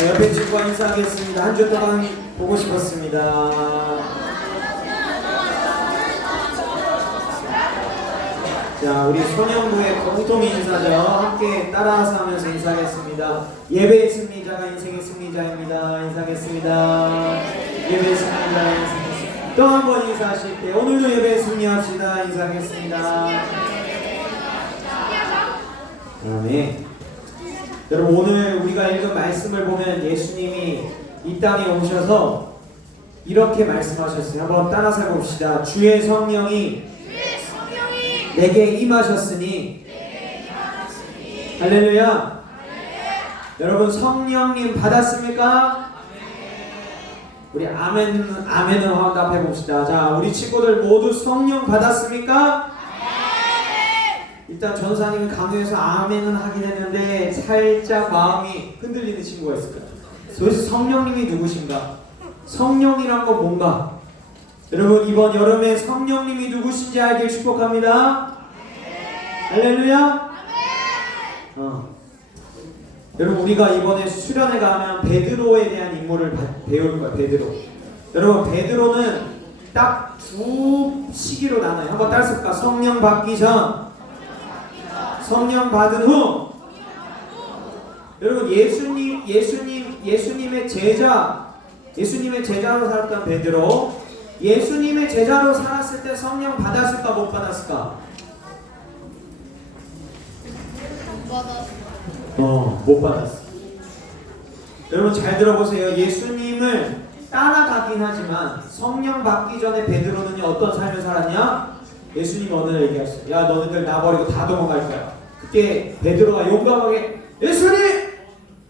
자, 옆에 친구와 인사하겠습니다. 한 주 동안 보고 싶었습니다. 자, 우리 소년부의 공통 인사죠. 함께 따라서 하면서 인사하겠습니다. 예배의 승리자가 인생의 승리자입니다. 인사하겠습니다. 예배의 승리자 인생의 승리. 또한 번 인사하실 때 오늘도 예배의 승리합시다. 인사하겠습니다. 아멘. 여러분 오늘 우리가 읽은 말씀을 보면 예수님이 이 땅에 오셔서 이렇게 말씀하셨어요. 한번 따라서 해봅시다. 주의 성령이 내게 임하셨으니 할렐루야. 여러분 성령님 받았습니까? 우리 아멘 아멘을 화답해 봅시다. 자, 우리 친구들 모두 성령 받았습니까? 일단 전사님은 강요해서 아멘은 하긴 했는데 살짝 마음이 흔들리는 친구가 있을 거예요. 도대체 성령님이 누구신가? 성령이란 건 뭔가? 여러분 이번 여름에 성령님이 누구신지 알길 축복합니다. 할렐루야. 어. 여러분 우리가 이번에 수련회 가면 베드로에 대한 인물을 바- 배울 거예요. 베드로. 여러분 베드로는 딱 두 시기로 나눠요. 한번 따라 볼까? 성령 받기 전, 성령 받은 후. 여러분 예수님 예수님 예수님의 제자 예수님의 제자로 살았던 베드로 예수님의 제자로 살았을 때 성령 받았을까 못 받았을까? 어, 못 받았어. 여러분 잘 들어보세요. 예수님을 따라가긴 하지만 성령 받기 전에 베드로는요 어떤 삶을 살았냐? 예수님 날 얘기하셨어요. 야 너희들 나 버리고 다 도망갈 거야. 그때 베드로가 용감하게 예수님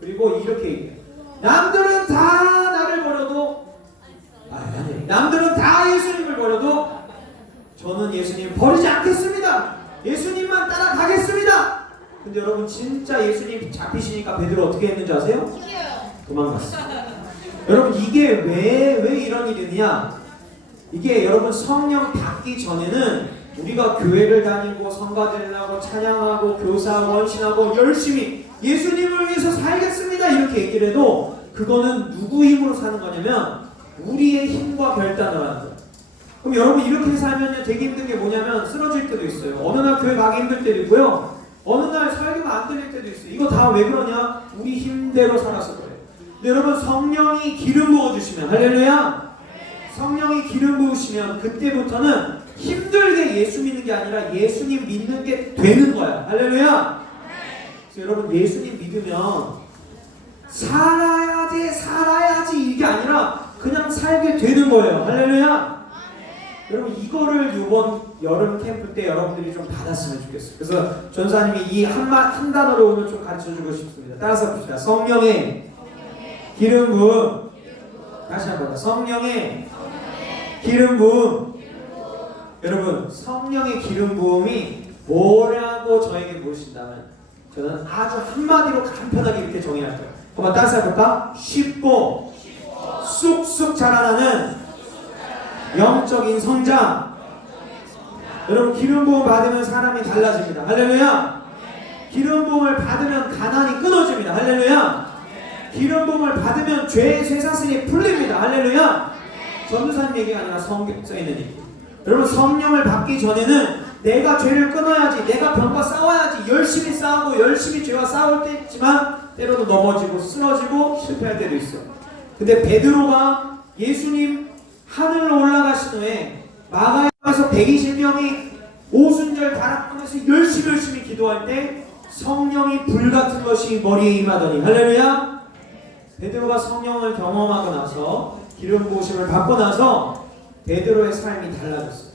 그리고 이렇게 얘기해. 남들은 다 나를 버려도 아, 남들은 다 예수님을 버려도 저는 예수님 버리지 않겠습니다. 예수님만 따라가겠습니다. 근데 여러분 진짜 예수님 잡히시니까 베드로 어떻게 했는지 아세요? 도망갔어. 여러분 이게 왜 왜 이런 일이 있냐? 이게 여러분 성령 받기 전에는 우리가 교회를 다니고 성가대를 하고 찬양하고 교사하고 헌신하고 열심히 예수님을 위해서 살겠습니다 이렇게 얘기를 해도 그거는 누구 힘으로 사는 거냐면 우리의 힘과 결단을 하는 거예요. 그럼 여러분 이렇게 살면 되게 힘든 게 뭐냐면 쓰러질 때도 있어요. 어느 날 교회 가기 힘들 때도 있고요. 어느 날 설교가 안 들릴 때도 있어요. 이거 다 왜 그러냐? 우리 힘대로 살아서 그래요. 근데 여러분 성령이 기름 부어 주시면 할렐루야. 성령이 기름 부으시면 그때부터는 힘들게 예수 믿는 게 아니라 예수님 믿는 게 되는 거야. 할렐루야. 그래서 여러분 예수님 믿으면 살아야지 살아야지 이게 아니라 그냥 살게 되는 거예요. 할렐루야. 여러분 이거를 이번 여름 캠프 때 여러분들이 좀 받았으면 좋겠어요. 그래서 전사님이 이한 단어를 오늘 좀 가르쳐 주고 싶습니다. 따라서 봅시다. 성령의 기름 부음. 다시 한번 성령의 기름 부음. 여러분 성령의 기름 부음이 뭐라고 저에게 물으신다면 저는 아주 한마디로 간편하게 이렇게 정의할 거예요. 한번 따라서 해볼까? 쉽고 쑥쑥 자라나는 영적인 성장. 여러분 기름 부음 받으면 사람이 달라집니다. 할렐루야. 기름 부음을 받으면 가난이 끊어집니다. 할렐루야. 기름 부음을 받으면 죄의 쇠사슬이 풀립니다. 할렐루야. 전도사님 얘기가 아니라 성경 써 있는 얘기. 여러분 성령을 받기 전에는 내가 죄를 끊어야지, 내가 병과 싸워야지, 열심히 싸우고 열심히 죄와 싸울 때 있지만 때로도 넘어지고 쓰러지고 실패할 때도 있어. 근데 베드로가 예수님 하늘로 올라가신 후에 마가에서 120명이 오순절 다락방에서 열심히 열심히 기도할 때 성령이 불 같은 것이 머리에 임하더니 할렐루야 베드로가 성령을 경험하고 나서 기름 부으심을 받고 나서 베드로의 삶이 달라졌어요.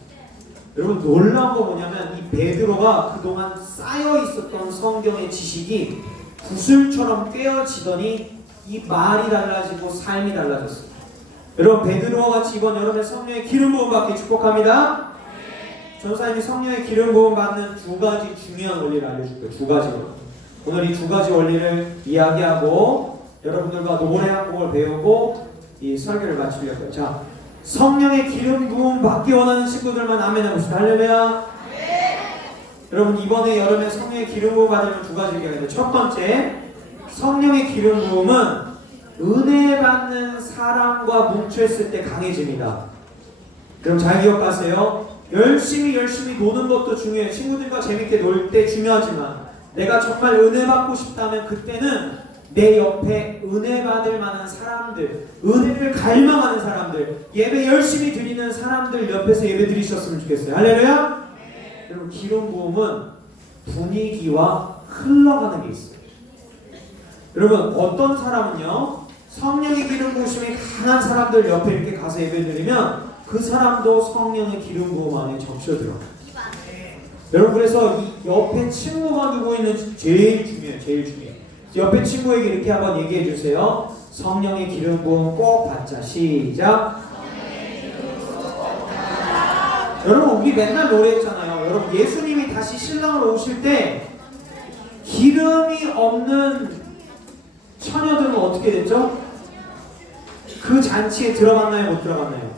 여러분 놀라운 거 뭐냐면 이 베드로가 그동안 쌓여 있었던 성경의 지식이 구슬처럼 깨어지더니 이 말이 달라지고 삶이 달라졌어요. 여러분 베드로와 같이 이번 여름에 성령의 기름 부음 받기 축복합니다. 전사님이 성령의 기름 부음 받는 두 가지 중요한 원리를 알려줄 거예요. 두 가지 원리. 오늘 이 두 가지 원리를 이야기하고 여러분들과 노래 한 곡을 배우고 이 설교를 마치려고요. 자, 성령의 기름 부음 받기 원하는 친구들만 아멘 해봅시다. 할렐루야. 여러분 이번에 여름에 성령의 기름 부음 받으면 두 가지 얘기가 있는데 첫 번째 성령의 기름 부음은 은혜 받는 사람과 뭉쳐있을 때 강해집니다. 그럼 잘 기억하세요. 열심히 열심히 노는 것도 중요해요. 친구들과 재밌게 놀 때 중요하지만 내가 정말 은혜 받고 싶다면 그때는 내 옆에 은혜 받을 만한 사람들, 은혜를 갈망하는 사람들, 예배 열심히 드리는 사람들 옆에서 예배 드리셨으면 좋겠어요. 할렐루야! 여러분 기름 부음은 분위기와 흘러가는 게 있어요. 여러분 어떤 사람은요 성령의 기름 부으심이 강한 사람들 옆에 이렇게 가서 예배 드리면 그 사람도 성령의 기름 부음 안에 적셔들어. 여러분 그래서 이 옆에 친구가 누구 있는지 제일 중요해요. 제일 중요해요. 옆에 친구에게 이렇게 한번 얘기해 주세요. 성령의 기름 부음 꼭 받자. 시작. 여러분 우리 맨날 노래했잖아요. 여러분 예수님이 다시 신랑으로 오실 때 기름이 없는 처녀들은 어떻게 됐죠? 그 잔치에 들어갔나요? 못 들어갔나요?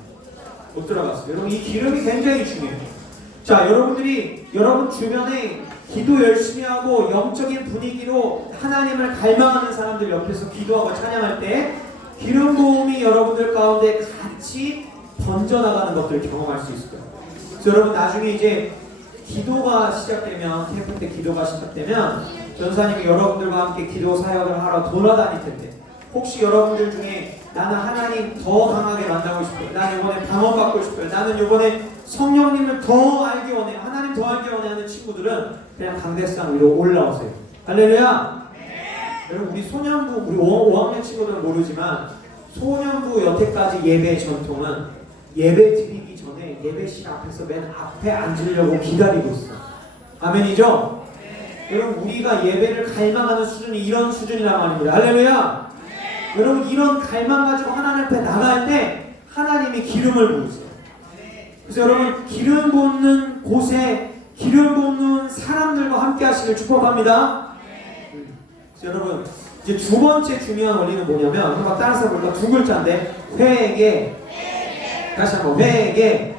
못 들어갔어요. 여러분 이 기름이 굉장히 중요해요. 자 여러분들이 여러분 주변에 기도 열심히 하고 영적인 분위기로 하나님을 갈망하는 사람들 옆에서 기도하고 찬양할 때 기름 부음이 여러분들 가운데 같이 번져나가는 것들을 경험할 수 있을 거예요. 그래서 여러분 나중에 이제 기도가 시작되면 캠프 때 기도가 시작되면 전사님이 여러분들과 함께 기도 사역을 하러 돌아다닐 텐데 혹시 여러분들 중에 나는 하나님 더 강하게 만나고 싶어요. 나는 이번에 방언 받고 싶어요. 나는 이번에 성령님을 더 알기 원해. 하나님 더 알기 원해 하는 친구들은 그냥 강대상 위로 올라오세요. 할렐루야. 여러분 우리 소년부 우리 5, 학년 친구들은 모르지만 소년부 여태까지 예배 전통은 예배 드리기 전에 예배실 앞에서 맨 앞에 앉으려고 기다리고 있어. 아멘이죠? 여러분 우리가 예배를 갈망하는 수준이 이런 수준이란 말입니다. 할렐루야. 여러분 이런 갈망 가지고 하나님 앞에 나갈 때 하나님이 기름을 부으세요. 그래서 여러분 기름 붓는 곳에 기름 붓는 사람들과 함께 하시길 축복합니다. 여러분 이제 두 번째 중요한 원리는 뭐냐면 한번 따라서 볼까 두 글자인데 회개 다시 한번 회개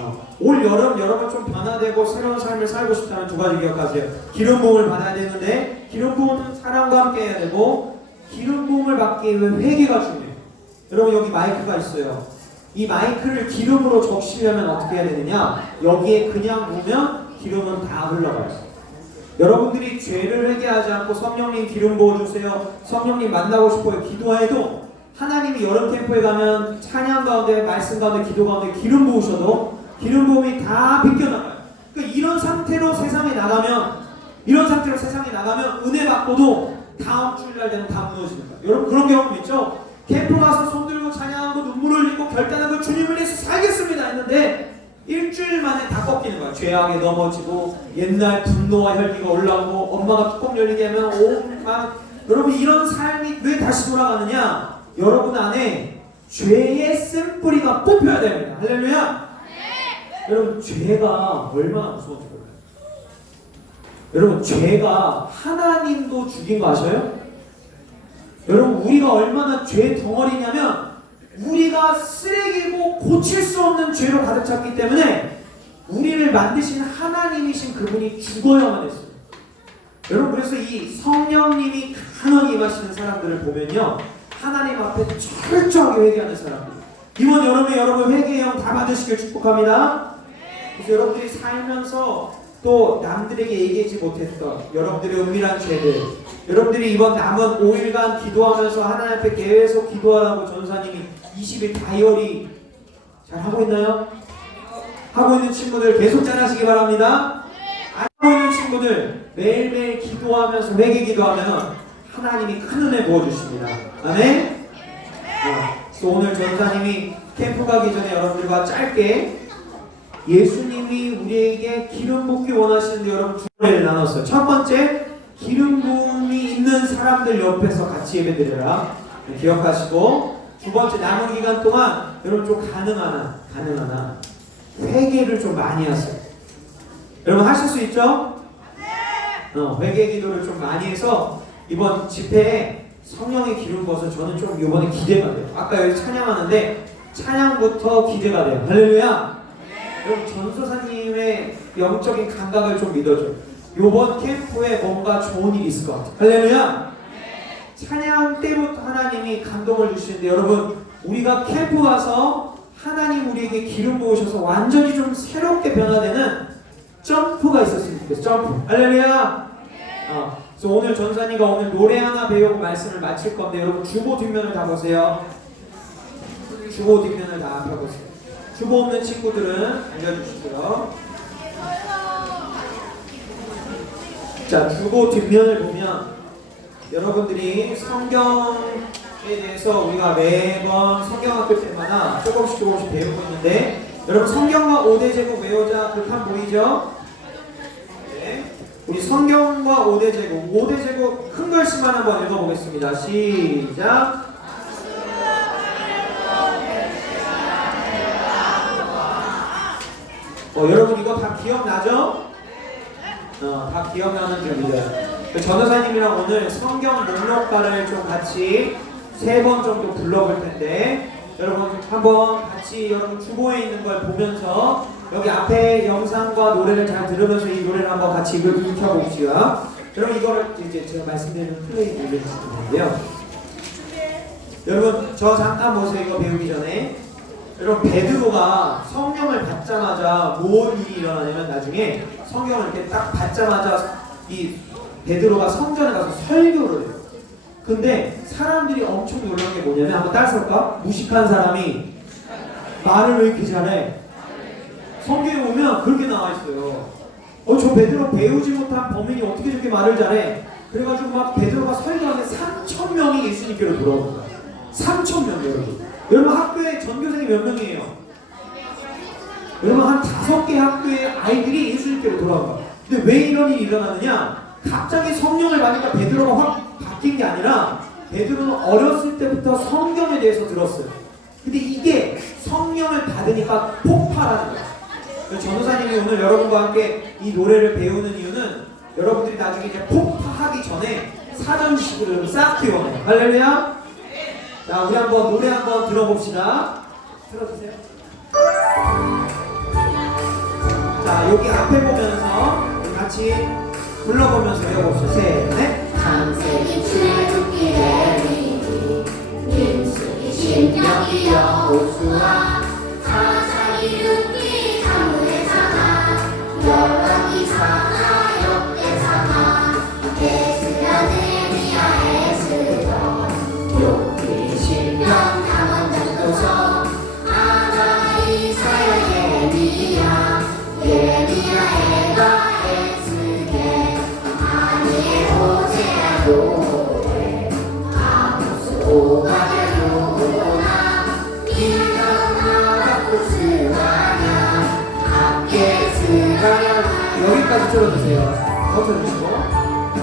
어, 올 여름 여러분 좀 변화되고 새로운 삶을 살고 싶다는 두 가지 기억하세요. 기름 부음을 받아야 되는데 기름 부음은 사랑과 함께 해야 되고 기름 부음을 받기 위해 회개가 중요해요. 여러분 여기 마이크가 있어요. 이 마이크를 기름으로 적시려면 어떻게 해야 되느냐? 여기에 그냥 보면 기름은 다 흘러가요. 여러분들이 죄를 회개하지 않고 성령님 기름 부어주세요. 성령님 만나고 싶어요. 기도해도 하나님이 여름 캠프에 가면 찬양 가운데, 말씀 가운데, 기도 가운데 기름 부으셔도 기름 부음이 다 비껴나가요. 그러니까 이런 상태로 세상에 나가면 이런 상태로 세상에 나가면 은혜 받고도 다음 주일날 되면 다 무너지는 거예요. 여러분 그런 경험 있죠? 캠프 가서 손 들고 찬양하고 눈물 흘리고 결단하고 주님을 위해서 살겠습니다 했는데 일주일 만에 다 꺾이는 거야. 죄악에 넘어지고 옛날 분노와 혈기가 올라오고 엄마가 뚜껑 열리게 하면 온막 여러분 이런 삶이 왜 다시 돌아가느냐? 여러분 안에 죄의 쓴뿌리가 뽑혀야 됩니다. 할렐루야. 여러분 죄가 얼마나 무서운지 몰라요. 여러분 죄가 하나님도 죽인 거 아셔요? 여러분 우리가 얼마나 죄 덩어리냐면 우리가 쓰레기고 고칠 수 없는 죄로 가득 찼기 때문에 우리를 만드신 하나님이신 그분이 죽어야만 했어요. 여러분 그래서 이 성령님이 강하게 임하시는 사람들을 보면요 하나님 앞에 철저하게 회개하는 사람들 이번 여름에 여러분 회개형 다 받으시길 축복합니다. 그래서 여러분들이 살면서 또 남들에게 얘기하지 못했던 여러분들의 은밀한 죄들 여러분들이 이번 남은 5일간 기도하면서 하나님 앞에 계속 기도하라고 전사님이 20일 다이어리 잘 하고 있나요? 하고 있는 친구들 계속 잘 하시기 바랍니다. 안 하고 있는 친구들 매일매일 기도하면서 회개 기도하면 하나님이 큰 은혜 부어주십니다. 아멘? 어, 그래서 오늘 전사님이 캠프 가기 전에 여러분들과 짧게 예수님이 우리에게 기름 붓기 원하시는데 여러분 두 번을 나눴어요. 첫 번째 기름 부음이 있는 사람들 옆에서 같이 예배 드려라. 네, 기억하시고 두 번째 남은 기간 동안 여러분 좀 가능하나 가능하나 회개를 좀 많이 하세요. 여러분 하실 수 있죠? 어, 회개 기도를 좀 많이 해서 이번 집회에 성령의 기름 부어서 저는 좀 이번에 기대가 돼요. 아까 여기 찬양하는데 찬양부터 기대가 돼요. 할렐루야. 여러분 전소사님의 영적인 감각을 좀 믿어줘. 요번 캠프에 뭔가 좋은 일이 있을 것 같아요. 할렐루야. 찬양 때부터 하나님이 감동을 주시는데 여러분 우리가 캠프 와서 하나님 우리에게 기름 부으셔서 완전히 좀 새롭게 변화되는 점프가 있었으면 좋겠어요. 점프. 할렐루야. 어, 그래서 오늘 전사님과 오늘 노래 하나 배우고 말씀을 마칠 건데 여러분 주보 뒷면을 다 보세요. 주보 뒷면을 다 펴보세요. 주보 없는 친구들은 알려주시고요. 자, 주보 뒷면을 보면 여러분들이 성경에 대해서 우리가 매번 성경학교 때마다 조금씩 조금씩 배우고 있는데 여러분 성경과 5대 제국 외우자 글판 보이죠? 네. 우리 성경과 5대 제국, 5대 제국 큰 글씨만 한번 읽어보겠습니다. 시작. 어, 여러분 이거 다 기억나죠? 어, 다 기억나는 점이죠. 전도사님이랑 오늘 성경 목록가를 좀 같이 세 번 정도 불러볼 텐데 여러분 한번 같이 여러분 주보에 있는 걸 보면서 여기 앞에 영상과 노래를 잘 들으면서 이 노래를 한번 같이 읽- 읽혀봅시다. 여러분 이걸 이제 제가 말씀드리는 플레이 올려주시면 되는데요. 여러분 저 잠깐 보세요 이거 배우기 전에 여러분 베드로가 성령을 받자마자 무슨 일이 일어나냐면 나중에 성경을 이렇게 딱 받자마자 이 베드로가 성전에 가서 설교를 해요. 근데 사람들이 엄청 놀란 게 뭐냐면 한번 따라서 볼까? 무식한 사람이 말을 왜 이렇게 잘해? 성경에 보면 그렇게 나와 있어요. 어, 저 베드로 배우지 못한 범인이 어떻게 저렇게 말을 잘해? 그래가지고 막 베드로가 설교하는데 3천 명이 예수님께로 거야. 3천 명 여러분. 여러분 학교에 전교생이 몇 명이에요? 여러분 한 다섯 개 학교의 아이들이 예수님께로 돌아온 거야. 근데 왜 이런 일이 일어나느냐? 갑자기 성령을 받으니까 베드로가 확 바뀐 게 아니라 베드로는 어렸을 때부터 성경에 대해서 들었어요. 근데 이게 성령을 받으니까 폭발하는. 그래서 전도사님이 오늘 여러분과 함께 이 노래를 배우는 이유는 여러분들이 나중에 이제 폭파하기 전에 사전 지식을 싹 키워내요. 할렐루야. 자, 우리 한번 노래 한번 들어봅시다. 들어주세요. 자, 여기 앞에 보면서 같이 불러보면서 외워봅시다. 셋, 넷. 창세기 출애굽기에 이르니 민수기 신명기 여호수아 사사기 룻 스가냐 여기까지 줄여주세요. 더 줄여주시고.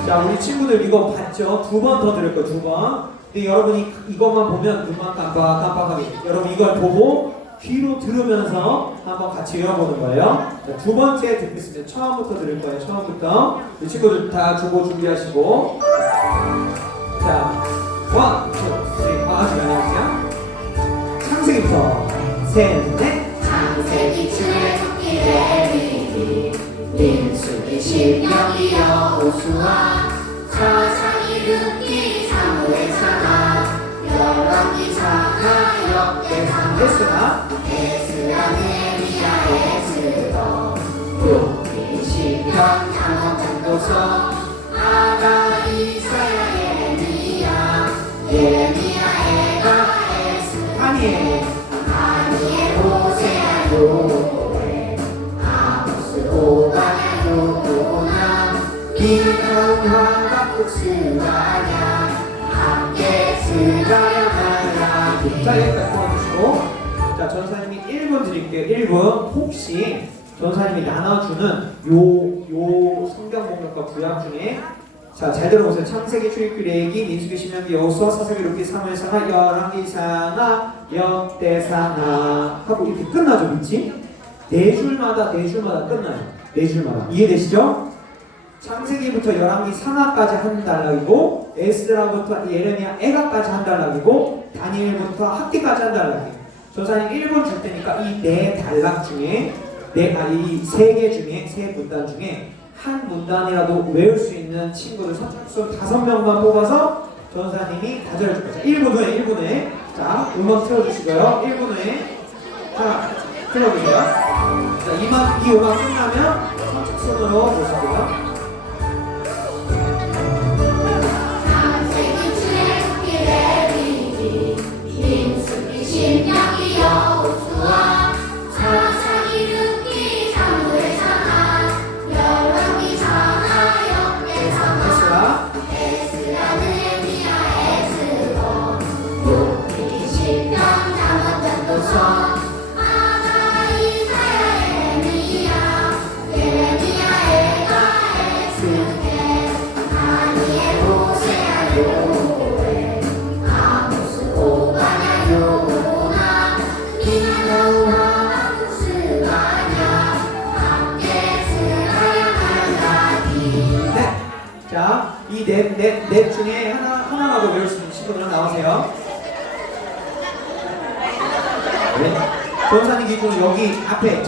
자, 우리 친구들 이거 봤죠? 두 번 더 들을 거예요, 두 번. 근데 여러분이 이것만 보면 눈만 깜빡 깜빡하게. 여러분 이걸 보고 귀로 들으면서 한번 같이 외워보는 거예요. 자, 두 번째 듣겠습니다. 처음부터 들을 거예요, 처음부터. 우리 친구들 다 주고 준비하시고. 자, 원, 투, 쓰리, 아, 안녕하세요. 창세기부터 셋, 넷. 창세기 레위기 민수기 신명기 여호수아 사사기 룻기 사무엘 사나 열왕기 사나 역대 됐으나 에스라 느헤미야 에스더 욥기 신명 장원장도서 아가 이사야 예미야 예미 자 전사님이 1분 드릴게요. 1분. 혹시 전사님이 나눠주는 요, 요 성경 목록과 구약 중에 자 잘 들어보세요. 창세기 출애굽기 레기 민수기 신명기 여호수아 사사기 룻기 사무엘사나 열왕기사나 역대사나 하고 이렇게 끝나죠 믿지? 네 줄마다 네 줄마다 끝나요. 네 줄마다. 이해되시죠? 창세기부터 열왕기 상하까지 한 단락이고 에스라부터 예레미야 애가까지 한 단락이고 다니엘부터 학기까지 한 단락이에요. 조사님 1분 줄 테니까 이네 단락 중에 네 아니 이세 개 중에 세 문단 중에 한 문단이라도 외울 수 있는 친구들 선착순 다섯 명만 뽑아서 전사님이 가져줄 거예요. 1분 후에 1분 후에 자 음악 틀어주시고요. 1분 후에 자 틀어주세요. 자 이만 이 음악 끝나면 손으로 보시고요.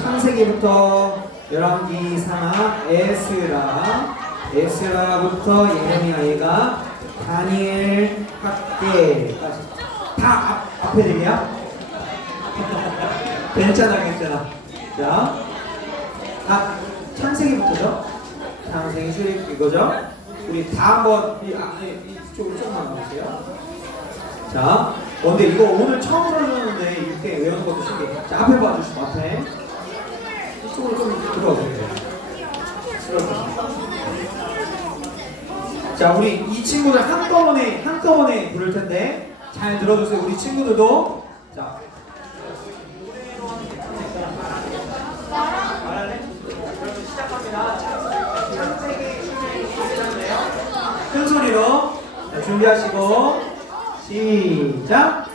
창세기부터 열왕기 상하 에스라 에스라부터 예레미야 얘가 다니엘 학계까지 다 앞, 앞에 되게요? 괜찮아 괜찮아 자 아, 창세기부터죠? 창세기 출입 이거죠? 우리 다 한번 이, 아, 이, 이쪽으로 조금만 보세요. 자, 어, 근데 이거 오늘 처음 들어줬는데 이렇게 외우는 것도 신기해. 자, 앞에 봐주시고 앞에 자, 우리 이 친구들 한꺼번에 한꺼번에 부를 텐데 잘 들어주세요. 우리 친구들도 자. 큰 소리로 자, 준비하시고 시작.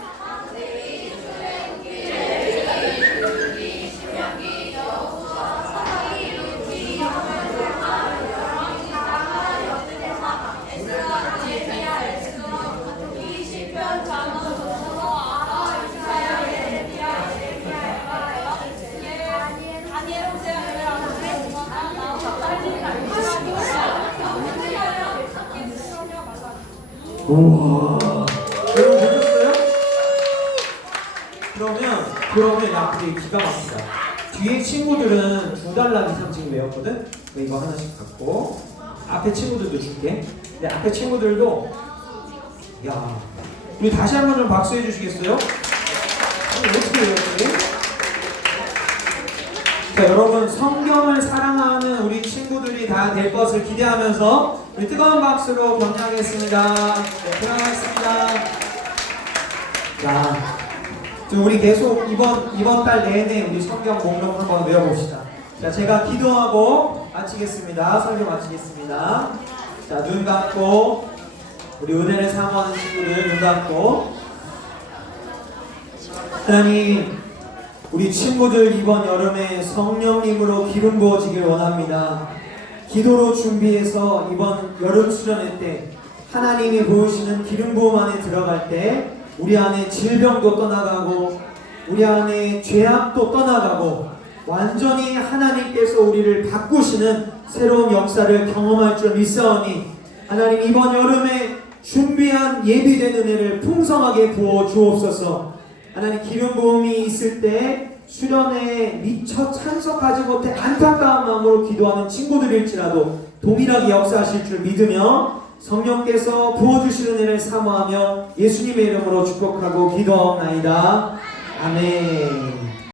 우와. 여러분 보셨어요? 그러면 그러면 앞으로 기가 막히다. 뒤에 친구들은 두 달락 이상 지금 외웠거든. 그 이거 하나씩 갖고 앞에 친구들도 줄게. 근데 앞에 친구들도 야 우리 다시 한 번 좀 박수해 주시겠어요? 아니, 어떻게 외웠지? 자 여러분 성경을 사랑하는 우리 다될 것을 기대하면서 우리 뜨거운 박수로 격려하겠습니다. 네, 들어가겠습니다. 자, 저 우리 계속 이번 이번 달 내내 우리 성경 목록 한번 외워봅시다. 자, 제가 기도하고 마치겠습니다. 설교 마치겠습니다. 자, 눈 감고 우리 은혜를 사모하는 친구들 눈 감고 하나님 우리 친구들 이번 여름에 성령님으로 기름 부어지길 원합니다. 기도로 준비해서 이번 여름 수련회 때 하나님이 보여주시는 기름 부음 안에 들어갈 때 우리 안에 질병도 떠나가고 우리 안에 죄악도 떠나가고 완전히 하나님께서 우리를 바꾸시는 새로운 역사를 경험할 줄 믿사오니 하나님 이번 여름에 준비한 예비된 은혜를 풍성하게 부어 주옵소서. 하나님 기름 부음이 있을 때 수련회에 미처 참석하지 못해 안타까운 마음으로 기도하는 친구들일지라도 동일하게 역사하실 줄 믿으며 성령께서 부어주시는 은혜를 사모하며 예수님의 이름으로 축복하고 기도하옵나이다. 아멘.